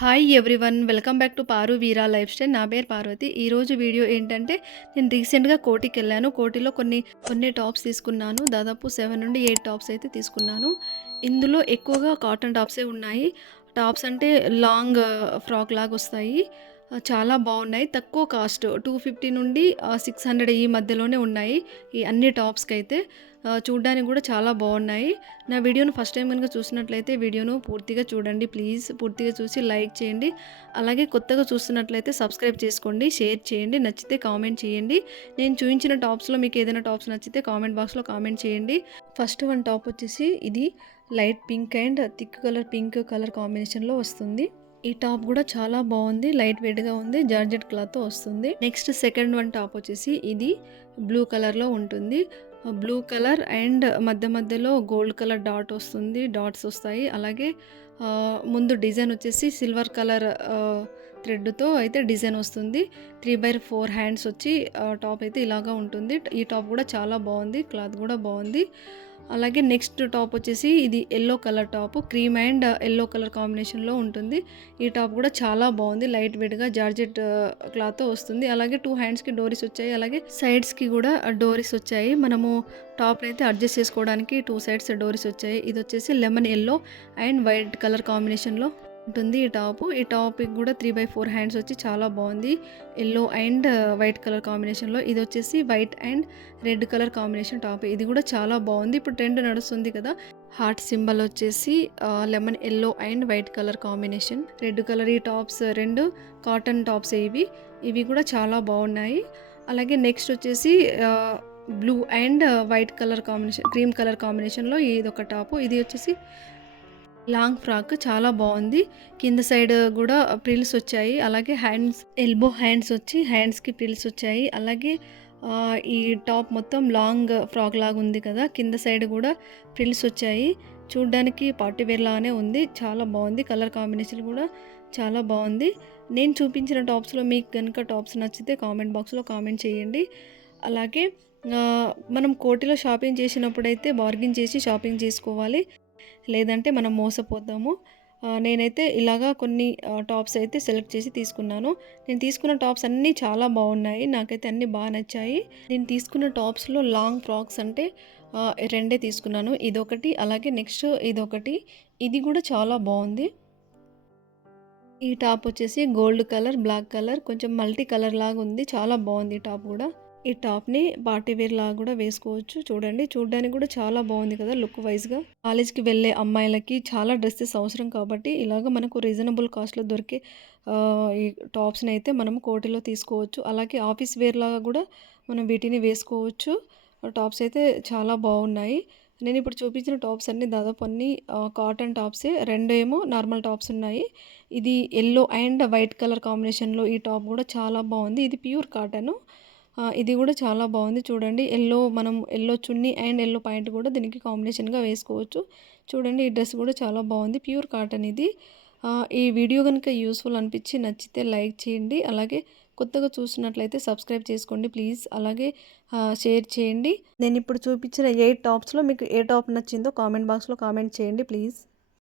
Hi everyone welcome back to Paru Veera life style. నా పేరు పార్వతి. ఈరోజు వీడియో ఏంటంటే నేను రీసెంట్గా కోటికి వెళ్ళాను. కోటిలో కొన్ని టాప్స్ తీసుకున్నాను. దాదాపు 7 నుండి 8 టాప్స్ అయితే తీసుకున్నాను. ఇందులో ఎక్కువగా కాటన్ టాప్సే ఉన్నాయి. టాప్స్ అంటే లాంగ్ ఫ్రాక్ లాగా వస్తాయి. చాలా బాగున్నాయి. తక్కువ కాస్ట్ 250 నుండి 600 ఈ మధ్యలోనే ఉన్నాయి ఈ అన్ని టాప్స్కి అయితే. చూడ్డానికి కూడా చాలా బాగున్నాయి. నా వీడియోను ఫస్ట్ టైం కనుక చూసినట్లయితే వీడియోను పూర్తిగా చూడండి ప్లీజ్. పూర్తిగా చూసి లైక్ చేయండి. అలాగే కొత్తగా చూస్తున్నట్లయితే సబ్స్క్రైబ్ చేసుకోండి, షేర్ చేయండి, నచ్చితే కామెంట్ చేయండి. నేను చూపించిన టాప్స్లో మీకు ఏదైనా టాప్స్ నచ్చితే కామెంట్ బాక్స్లో కామెంట్ చేయండి. ఫస్ట్ వన్ టాప్ వచ్చేసి ఇది light pink and thick colour pink colour కాంబినేషన్లో వస్తుంది. ఈ టాప్ కూడా చాలా బాగుంది. లైట్ వెయిట్గా ఉంది. జార్జెట్ క్లాత్తో వస్తుంది. నెక్స్ట్ సెకండ్ వన్ టాప్ వచ్చేసి ఇది బ్లూ కలర్లో ఉంటుంది. బ్లూ కలర్ అండ్ మధ్యలో గోల్డ్ కలర్ డాట్ వస్తుంది. డాట్స్ వస్తాయి. అలాగే ముందు డిజైన్ వచ్చేసి సిల్వర్ కలర్ థ్రెడ్తో అయితే డిజైన్ వస్తుంది. 3/4 హ్యాండ్స్ వచ్చి టాప్ అయితే ఇలాగా ఉంటుంది. ఈ టాప్ కూడా చాలా బాగుంది. క్లాత్ కూడా బాగుంది. అలాగే నెక్స్ట్ టాప్ వచ్చేసి ఇది yellow colour top. Cream and yellow colour కాంబినేషన్లో ఉంటుంది. ఈ టాప్ కూడా చాలా బాగుంది. లైట్ వెయిట్గా జార్జెట్ క్లాత్తో వస్తుంది. అలాగే 2 హ్యాండ్స్కి డోరీస్ వచ్చాయి. అలాగే సైడ్స్కి కూడా డోరీస్ వచ్చాయి. మనము టాప్ అయితే అడ్జస్ట్ చేసుకోవడానికి 2 సైడ్స్ డోరీస్ వచ్చాయి. ఇది వచ్చేసి lemon yellow and white colour కాంబినేషన్లో ఉంటుంది ఈ టాప్. ఈ టాప్కి కూడా 3/4 హ్యాండ్స్ వచ్చి చాలా బాగుంది. ఎల్లో అండ్ వైట్ కలర్ కాంబినేషన్లో. ఇది వచ్చేసి white and red colour combination top. ఇది కూడా చాలా బాగుంది. ఇప్పుడు ట్రెండ్ నడుస్తుంది కదా. హార్ట్ సింబల్ వచ్చేసి lemon yellow and white colour combination, red colour. ఈ టాప్స్ 2 కాటన్ టాప్స్. ఇవి కూడా చాలా బాగున్నాయి. అలాగే నెక్స్ట్ వచ్చేసి blue and white colour combination, cream colour కాంబినేషన్లో ఇది ఒక టాపు. ఇది వచ్చేసి లాంగ్ ఫ్రాక్ చాలా బాగుంది. కింద సైడ్ కూడా ప్రిల్స్ వచ్చాయి. అలాగే హ్యాండ్స్, ఎల్బో హ్యాండ్స్ వచ్చి హ్యాండ్స్కి ప్రిల్స్ వచ్చాయి. అలాగే ఈ టాప్ మొత్తం లాంగ్ ఫ్రాక్ లాగా ఉంది కదా. కింద సైడ్ కూడా ప్రిల్స్ వచ్చాయి. చూడ్డానికి పార్టీ వేర్ లాగానే ఉంది. చాలా బాగుంది. కలర్ కాంబినేషన్ కూడా చాలా బాగుంది. నేను చూపించిన టాప్స్లో మీకు కనుక టాప్స్ నచ్చితే కామెంట్ బాక్స్లో కామెంట్ చేయండి. అలాగే మనం కోటిలో షాపింగ్ చేసినప్పుడైతే బార్గెన్ చేసి షాపింగ్ చేసుకోవాలి, లేదంటే మనం మోసపోతాము. నేనైతే ఇలాగా కొన్ని టాప్స్ అయితే సెలెక్ట్ చేసి తీసుకున్నాను. నేను తీసుకున్న టాప్స్ అన్నీ చాలా బాగున్నాయి. నాకైతే అన్నీ బాగా నచ్చాయి. నేను తీసుకున్న టాప్స్లో లాంగ్ ఫ్రాక్స్ అంటే 2 తీసుకున్నాను. ఇదొకటి, అలాగే నెక్స్ట్ ఇదొకటి. ఇది కూడా చాలా బాగుంది. ఈ టాప్ వచ్చేసి గోల్డ్ కలర్, బ్లాక్ కలర్, కొంచెం మల్టీ కలర్ లాగా ఉంది. చాలా బాగుంది ఈ టాప్ కూడా. ఈ టాప్ని పార్టీ వేర్ లాగా కూడా వేసుకోవచ్చు. చూడండి, చూడడానికి కూడా చాలా బాగుంది కదా లుక్ వైజ్గా. కాలేజ్కి వెళ్ళే అమ్మాయిలకి చాలా డ్రెస్సెస్ అవసరం కాబట్టి ఇలాగ మనకు రీజనబుల్ కాస్ట్లో దొరికే ఈ టాప్స్ని అయితే మనం కోటిలో తీసుకోవచ్చు. అలాగే ఆఫీస్ వేర్ లాగా కూడా మనం వీటిని వేసుకోవచ్చు. టాప్స్ అయితే చాలా బాగున్నాయి. నేను ఇప్పుడు చూపించిన టాప్స్ అన్నీ దాదాపు అన్నీ కాటన్ టాప్సే. 2 ఏమో నార్మల్ టాప్స్ ఉన్నాయి. ఇది ఎల్లో అండ్ వైట్ కలర్ కాంబినేషన్లో ఈ టాప్ కూడా చాలా బాగుంది. ఇది ప్యూర్ కాటన్. ఇది కూడా చాలా బాగుంది. చూడండి, మనం yellow chunni and yellow pant కూడా దీనికి కాంబినేషన్గా వేసుకోవచ్చు. చూడండి, ఈ డ్రెస్ కూడా చాలా బాగుంది. ప్యూర్ కాటన్ ఇది. ఈ వీడియో కనుక యూస్ఫుల్ అనిపించి నచ్చితే లైక్ చేయండి. అలాగే కొత్తగా చూస్తున్నట్లయితే సబ్స్క్రైబ్ చేసుకోండి ప్లీజ్. అలాగే షేర్ చేయండి. నేను ఇప్పుడు చూపించిన 8 టాప్స్లో మీకు ఏ టాప్ నచ్చిందో కామెంట్ బాక్స్లో కామెంట్ చేయండి ప్లీజ్.